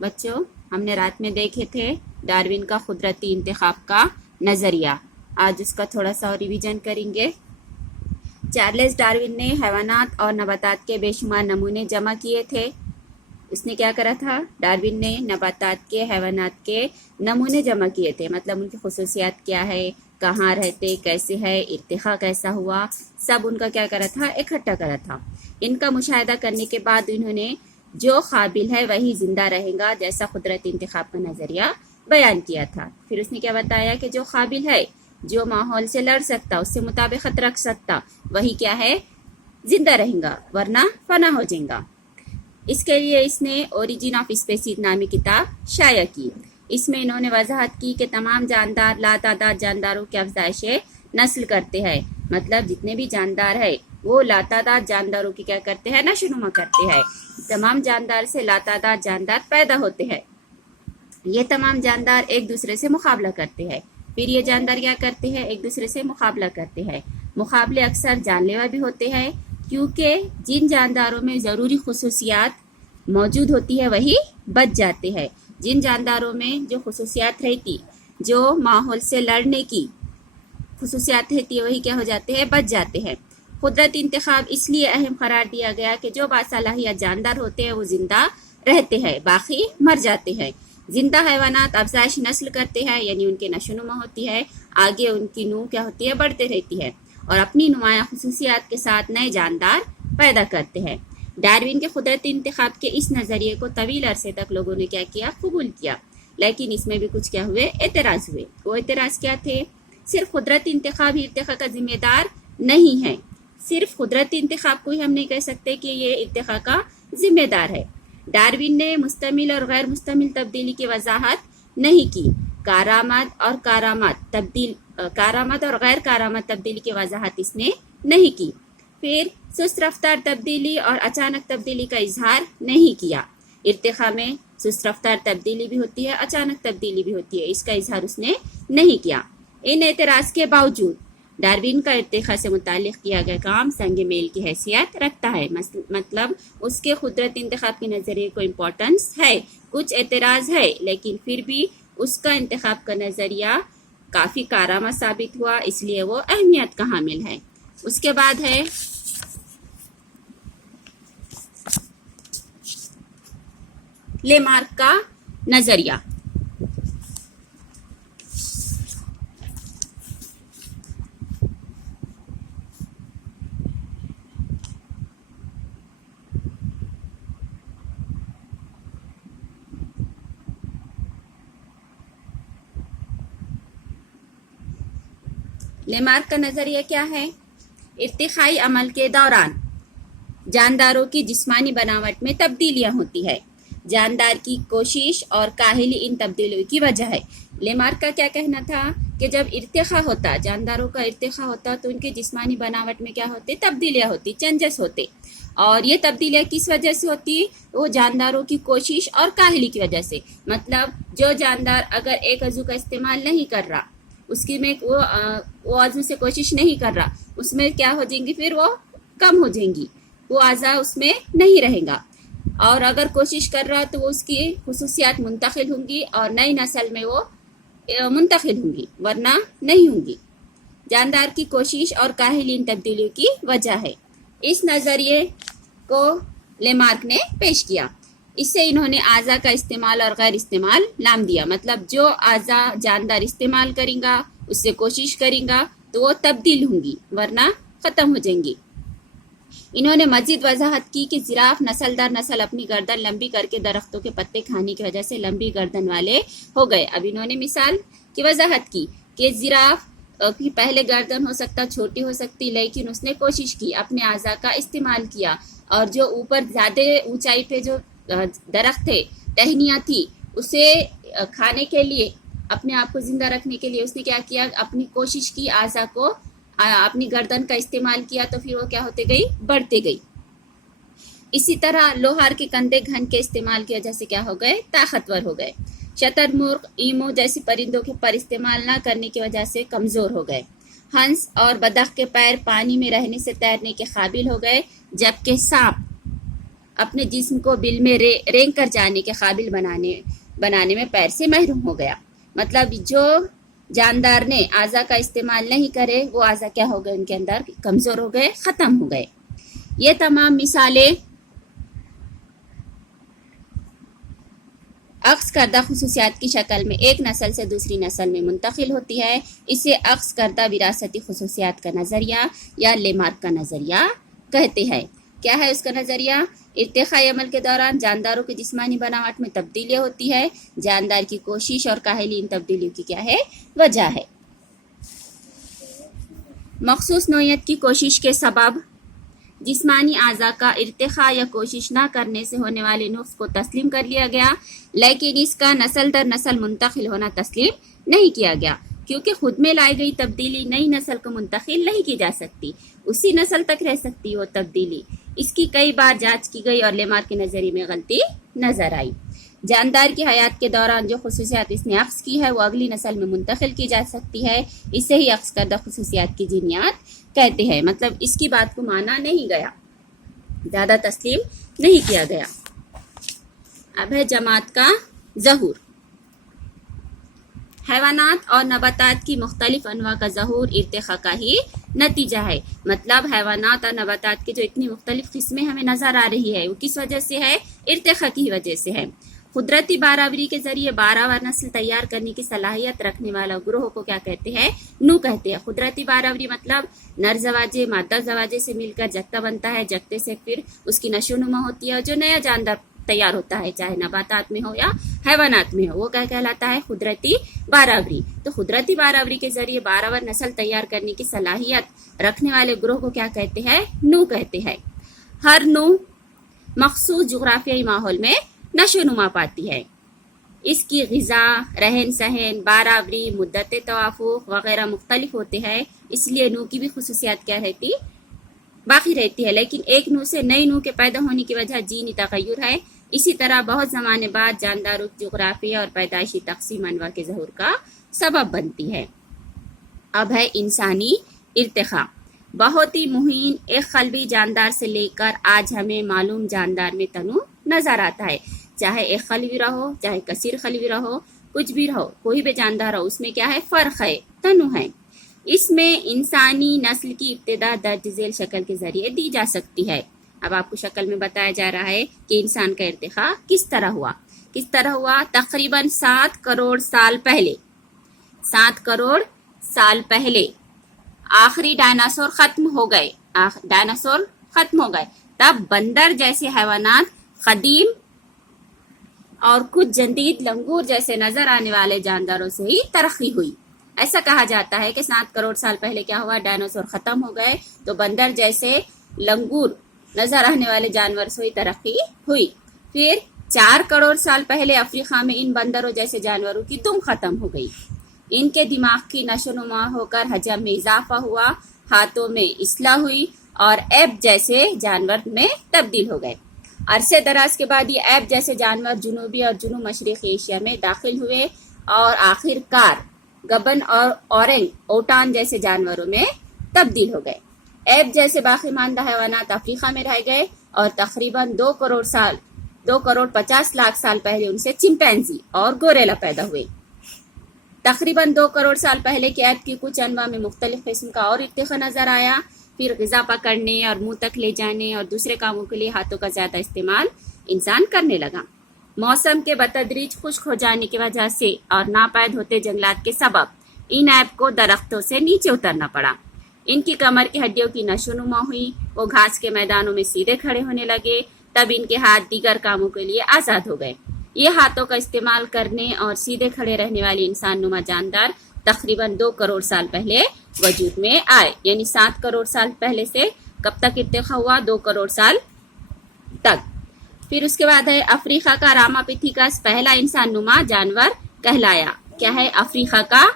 بچوں ہم نے رات میں دیکھے تھے ڈارون کا قدرتی انتخاب کا نظریہ. آج اس کا تھوڑا سا ریویژن کریں گے. چارلس ڈارون نے حیوانات اور نباتات کے بے شمار نمونے جمع کیے تھے. اس نے کیا کرا تھا؟ ڈارون نے نباتات کے حیوانات کے نمونے جمع کیے تھے، مطلب ان کی خصوصیات کیا ہے، کہاں رہتے، کیسے ہے، ارتقاء کیسا ہوا، سب ان کا کیا کرا تھا؟ اکٹھا کرا تھا. ان کا مشاہدہ کرنے کے بعد انہوں نے جو قابل ہے وہی زندہ رہے گا جیسا قدرتی انتخاب کا نظریہ بیان کیا تھا. پھر اس نے کیا بتایا کہ جو قابل ہے، جو ماحول سے لڑ سکتا، اس سے مطابقت رکھ سکتا، وہی کیا ہے؟ زندہ رہے گا، ورنہ فنا ہو جائے گا. اس کے لیے اس نے اوریجن آف اسپیسیز نامی کتاب شائع کی. اس میں انہوں نے وضاحت کی کہ تمام جاندار لاتعداد جانداروں کی افزائش نسل کرتے ہیں، مطلب جتنے بھی جاندار ہے وہ لاتعداد جانداروں کی کیا کرتے ہیں؟ نشو نما کرتے ہیں. تمام جاندار سے لاتعداد جاندار پیدا ہوتے ہیں. یہ تمام جاندار ایک دوسرے سے مقابلہ کرتے ہیں. پھر یہ جاندار کیا کرتے ہیں؟ ایک دوسرے سے مقابلہ کرتے ہیں. مقابلے اکثر جان لیوا بھی ہوتے ہیں، کیونکہ جن جانداروں میں ضروری خصوصیات موجود ہوتی ہے وہی بچ جاتے ہیں. جن جانداروں میں جو خصوصیات رہتی، جو ماحول سے لڑنے کی خصوصیات رہتی، وہی کیا ہو جاتے ہیں؟ بچ جاتے ہیں. قدرتی انتخاب اس لیے اہم قرار دیا گیا کہ جو باصلاحیت جاندار ہوتے ہیں وہ زندہ رہتے ہیں، باقی مر جاتے ہیں. زندہ حیوانات افزائش نسل کرتے ہیں، یعنی ان کے نشو نما ہوتی ہے، آگے ان کی نوع کیا ہوتی ہے؟ بڑھتے رہتی ہے، اور اپنی نمایاں خصوصیات کے ساتھ نئے جاندار پیدا کرتے ہیں. ڈارون کے قدرتی انتخاب کے اس نظریے کو طویل عرصے تک لوگوں نے کیا کیا؟ قبول کیا، لیکن اس میں بھی کچھ کیا ہوئے؟ اعتراض ہوئے. وہ اعتراض کیا تھے؟ صرف قدرتی انتخاب ہی ارتقاء کا ذمہ دار نہیں ہے. صرف قدرتی انتخاب کو ہی ہم نہیں کہہ سکتے کہ یہ ارتقاء کا ذمہ دار ہے. ڈارون نے مستمل اور غیر مستمل تبدیلی کی وضاحت نہیں کی. کارآمد اور غیر کارآمد تبدیلی کی وضاحت اس نے نہیں کی. پھر سست رفتار تبدیلی اور اچانک تبدیلی کا اظہار نہیں کیا. ارتقاء میں سست رفتار تبدیلی بھی ہوتی ہے، اچانک تبدیلی بھی ہوتی ہے، اس کا اظہار اس نے نہیں کیا. ان اعتراض کے باوجود ڈارون کا ارتقاء سے متعلق کیا گیا کام سنگ میل کی حیثیت رکھتا ہے، مطلب اس کے قدرتی انتخاب کے نظریے کو امپورٹنس ہے. کچھ اعتراض ہے، لیکن پھر بھی اس کا انتخاب کا نظریہ کافی کارآمد ثابت ہوا، اس لیے وہ اہمیت کا حامل ہے. اس کے بعد ہے لیمارک کا نظریہ. لیمارک کا نظریہ کیا ہے؟ ارتقائی عمل کے دوران جانداروں کی جسمانی بناوٹ میں تبدیلیاں ہوتی ہے. جاندار کی کوشش اور کاہلی ان تبدیلیوں کی وجہ ہے. لیمارک کا کیا کہنا تھا کہ جب ارتقاء ہوتا، جانداروں کا ارتقاء ہوتا، تو ان کے جسمانی بناوٹ میں کیا ہوتے؟ تبدیلیاں ہوتی، چینجز ہوتے. اور یہ تبدیلیاں کس وجہ سے ہوتی؟ وہ جانداروں کی کوشش اور کاہلی کی وجہ سے. مطلب جو جاندار اگر ایک عضو کا استعمال نہیں کر رہا، اس کی میں وہ عضو سے کوشش نہیں کر رہا، اس میں کیا ہو جائیں گی؟ پھر وہ کم ہو جائیں گی، وہ اعضاء اس میں نہیں رہیں گا. اور اگر کوشش کر رہا تو وہ اس کی خصوصیات منتقل ہوں گی اور نئی نسل میں وہ منتقل ہوں گی، ورنہ نہیں ہوں گی. جاندار کی کوشش اور کاہلی ان تبدیلیوں کی وجہ ہے. اس نظریے کو لیمارک نے پیش کیا. اس سے انہوں نے اعضاء کا استعمال اور غیر استعمال نام دیا. مطلب جو اعضاء جاندار استعمال کریں گا، اس سے کوشش کریں گا، تو وہ تبدیل ہوں گی، ورنہ ختم ہو جائیں گی. انہوں نے مزید وضاحت کی کہ زراف نسل در نسل اپنی گردن لمبی کر کے درختوں کے پتے کھانے کی وجہ سے لمبی گردن والے ہو گئے. اب انہوں نے مثال کی وضاحت کی کہ زراف کی پہلے گردن ہو سکتا چھوٹی ہو سکتی، لیکن اس نے کوشش کی، اپنے اعضاء کا استعمال کیا، اور جو اوپر زیادہ اونچائی پہ جو درخت تھے، ٹہنیاں تھی، اسے کھانے کے لیے، اپنے آپ کو زندہ رکھنے کے لیے اس نے کیا کیا؟ اپنی کوشش کی، اعضاء کو، اپنی گردن کا استعمال کیا، تو پھر وہ کیا ہوتے گئی؟ بڑھتے گئی. اسی طرح لوہار کے کندھے گھن کے استعمال کی وجہ سے کیا ہو گئے؟ طاقتور ہو گئے. شتر مرغ، ایمو جیسی پرندوں کے پر استعمال نہ کرنے کی وجہ سے کمزور ہو گئے. ہنس اور بدخ کے پیر پانی میں رہنے سے تیرنے کے قابل ہو گئے، جبکہ سانپ اپنے جسم کو بل میں رینگ کر جانے کے قابل بنانے میں پیر سے محروم ہو گیا. مطلب جو جاندار نے اعضا کا استعمال نہیں کرے وہ اعضا کیا ہو گئے، ان کے اندر کمزور ہو گئے، ختم ہو گئے. یہ تمام مثالیں اخذ کردہ خصوصیات کی شکل میں ایک نسل سے دوسری نسل میں منتقل ہوتی ہے. اسے اخذ کردہ وراثتی خصوصیات کا نظریہ یا لیمارک کا نظریہ کہتے ہیں. کیا ہے اس کا نظریہ؟ ارتقائی عمل کے دوران جانداروں کی جسمانی بناوٹ میں تبدیلی ہوتی ہے. جاندار کی کوشش اور کاہلی ان تبدیلیوں کی کیا ہے؟ وجہ ہے. مخصوص نوعیت کی کوشش کے سبب جسمانی اعضاء کا ارتقاء یا کوشش نہ کرنے سے ہونے والے نقص کو تسلیم کر لیا گیا، لیکن اس کا نسل در نسل منتقل ہونا تسلیم نہیں کیا گیا، کیونکہ خود میں لائی گئی تبدیلی نئی نسل کو منتقل نہیں کی جا سکتی، اسی نسل تک رہ سکتی وہ تبدیلی. اس کی کئی بار جانچ کی گئی اور لیمارک کے نظریے میں غلطی نظر آئی. جاندار کی حیات کے دوران جو خصوصیات اس نے اخذ کی ہے وہ اگلی نسل میں منتقل کی جا سکتی ہے. اسے ہی اخذ کردہ خصوصیات کی جینیات کہتے ہیں. مطلب اس کی بات کو مانا نہیں گیا، زیادہ تسلیم نہیں کیا گیا. اب ہے جماعت کا ظہور. حیوانات اور نباتات کی مختلف انواع کا ظہور ارتقاء کا ہی نتیجہ ہے. مطلب حیوانات اور نباتات کی جو اتنی مختلف قسمیں ہمیں نظر آ رہی ہے وہ کس وجہ سے ہے؟ ارتقاء کی وجہ سے ہے. قدرتی باراوری کے ذریعے باراوار نسل تیار کرنے کی صلاحیت رکھنے والا گروہ کو کیا کہتے ہیں؟ نو کہتے ہیں. قدرتی باراوری مطلب نر زواجے مادہ زواجے سے مل کر جگتا بنتا ہے، جگتے سے پھر اس کی نشو و نما ہوتی ہے، جو نیا جاندار تیار ہوتا ہے، چاہے نباتات میں ہو یا حیوانات میں ہو، وہ کیا کہلاتا ہے؟ قدرتی باراوری. تو قدرتی باراوری کے ذریعے باراوار نسل تیار کرنے کی صلاحیت رکھنے والے گروہ کو کیا کہتے ہیں؟ نو کہتے ہیں. ہر نو مخصوص جغرافیائی ماحول میں نشو و نما پاتی ہے. اس کی غذا، رہن سہن، باراوری، مدت توافق وغیرہ مختلف ہوتے ہیں. اس لیے نو کی بھی خصوصیات کیا رہتی؟ باقی رہتی ہے. لیکن ایک نو سے نئی نو کے پیدا ہونے کی وجہ جینی تغیر ہے. اسی طرح بہت زمانے بعد جانداروں کی جغرافیہ اور پیدائشی تقسیم انواع کے ظہور کا سبب بنتی ہے. اب ہے انسانی ارتقاء. بہت ہی مہین ایک قلبی جاندار سے لے کر آج ہمیں معلوم جاندار میں تنوع نظر آتا ہے. چاہے ایک قلبی رہو، چاہے کثیر قلبی رہو، کچھ بھی رہو، کوئی بھی جاندار رہو، اس میں کیا ہے؟ فرق ہے، تنوع ہے. اس میں انسانی نسل کی ابتدا درج ذیل شکل کے ذریعے دی جا سکتی ہے. اب آپ کو شکل میں بتایا جا رہا ہے کہ انسان کا ارتقاء کس طرح ہوا. تقریباً 7 کروڑ سال پہلے 7 کروڑ سال پہلے آخری ڈائناسور ختم ہو گئے. تب بندر جیسے حیوانات قدیم اور کچھ جدید لنگور جیسے نظر آنے والے جانداروں سے ہی ترقی ہوئی. ایسا کہا جاتا ہے کہ 7 کروڑ سال پہلے کیا ہوا؟ ڈائناسور ختم ہو گئے تو بندر جیسے لنگور نظر آنے والے جانور سے ہی ترقی ہوئی. پھر 4 کروڑ سال پہلے افریقہ میں ان بندروں جیسے جانوروں کی دم ختم ہو گئی. ان کے دماغ کی نشو و نما ہو کر حجم میں اضافہ ہوا، ہاتھوں میں اصلاح ہوئی اور ایپ جیسے جانور میں تبدیل ہو گئے. عرصے دراز کے بعد یہ ایپ جیسے جانور جنوبی اور جنوب مشرقی ایشیا میں داخل ہوئے اور آخر کار گبن اور اورنگ اوٹان جیسے جانوروں میں تبدیل ہو گئے. ایپ جیسے باقی ماندہ حیوانات افریقہ میں رہ گئے اور تقریباً 2 کروڑ 50 لاکھ سال پہلے ان سے چمپینزی اور گوریلا پیدا ہوئے. تقریباً 2 کروڑ سال پہلے کے ایپ کی کچھ انواع میں مختلف قسم کا اور ارتقاء نظر آیا. پھر غذا پکڑنے اور منہ تک لے جانے اور دوسرے کاموں کے لیے ہاتھوں کا زیادہ استعمال انسان کرنے لگا. موسم کے بتدریج خشک ہو جانے کی وجہ سے اور ناپید ہوتے جنگلات کے سبب ان ایپ کو درختوں سے نیچے اترنا پڑا. ان کی کمر کی ہڈیوں کی نشو و نما ہوئی، وہ گھاس کے میدانوں میں سیدھے کھڑے ہونے لگے. تب ان کے ہاتھ دیگر کاموں کے لیے آزاد ہو گئے. یہ ہاتھوں کا استعمال کرنے اور سیدھے کھڑے رہنے والی انسان نما جاندار تقریباً 2 کروڑ سال پہلے وجود میں آئے. یعنی 7 کروڑ سال پہلے سے کب تک ارتقاء ہوا؟ 2 کروڑ سال تک. پھر اس کے بعد ہے افریقہ کا راماپیتھیکس پہلا انسان نما جانور کہلایا. کیا ہے؟ افریقہ کا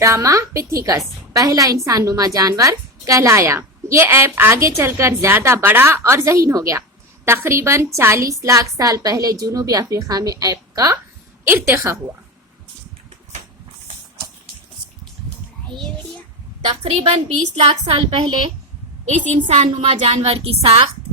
راماپیتھیکس پہلا انسان نما جانور کہلایا. یہ ایپ آگے چل کر زیادہ بڑا اور ذہین ہو گیا. تقریباً 40 لاکھ سال پہلے جنوبی افریقہ میں ایپ کا ارتقاء ہوا. تقریباً 20 لاکھ سال پہلے اس انسان نما جانور کی ساخت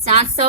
700